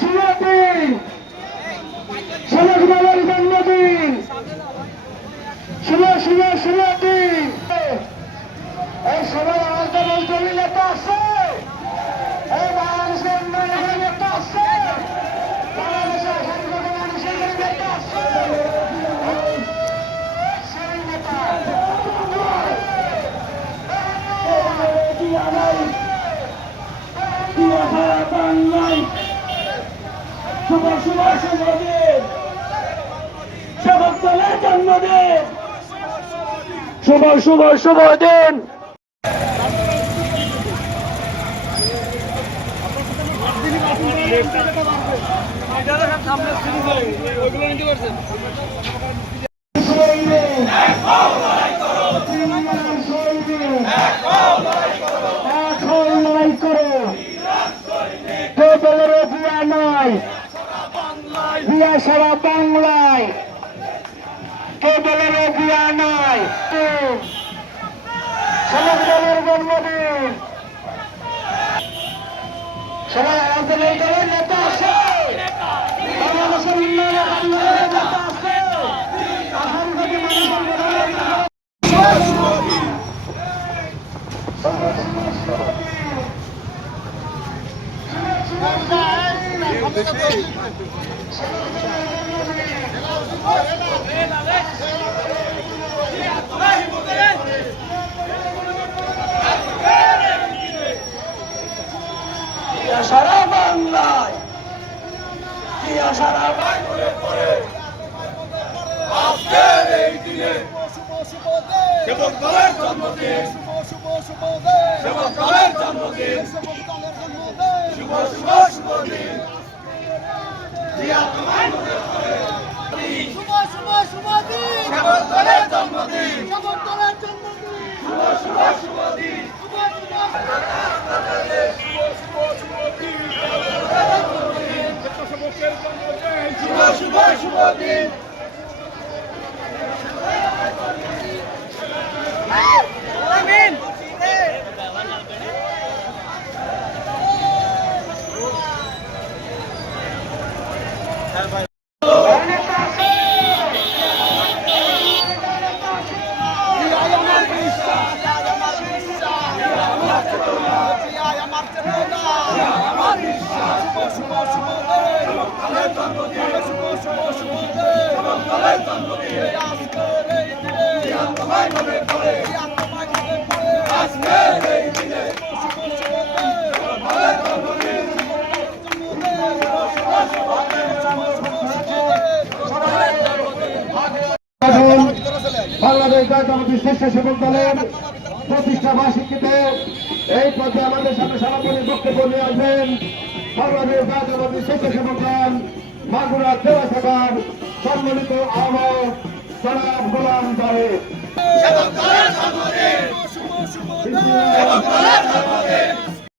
শুভ সমাজবালের জন্মদিন, শুভ শুভ শুভ দিন। এই সবাই আমাদের এই দলীয় নেতা আছে, এই বাংলাদেশের উন্নয়নের নেতা আছে, বাংলাদেশের সাংগঠনিক মানুষের নেতা আছে, সেই নেতা বাংলায় শুভ শুভ শুভ দিন, সেবক দলের জন্মদিন, শুভ শুভ শুভ দিন। বিয়া সারা বাংলায় কে দলের বিয়া নয়, সমাজ দলের জন্মদিন। সবাই আমাদের এই দলের নেতা আছে, বাংলাদেশের উন্নয়নের নেতা আছে, আহারবাদী সারা বাংলায় সারা আজকের এই দিনে সেবক দলের জন্মদিন, সেবক দলের জন্মদিন, শুভ শুভ শুভ দিন। শুভ শুভ শুভ দিন, সেবক দলের জন্মদিন, সেবক দলের জন্মদিন, শুভ শুভ শুভ দিন, শুভ শুভ শুভ দিন। বাংলাদেশ জাতীয়তাবাদী স্বেচ্ছাসেবক দলের প্রতিষ্ঠা বার্ষিকীতে এই পর্যায়ে আমাদের সামনে সভাপতি বক্তব্য নিয়ে আসবেন বাংলাদেশ জাতীয়তাবাদী স্বেচ্ছাসেবক দল মাগুরা জেলা শাখার সম্মানিত আহ্বায়ক জনাব গোলাম জাহেদ।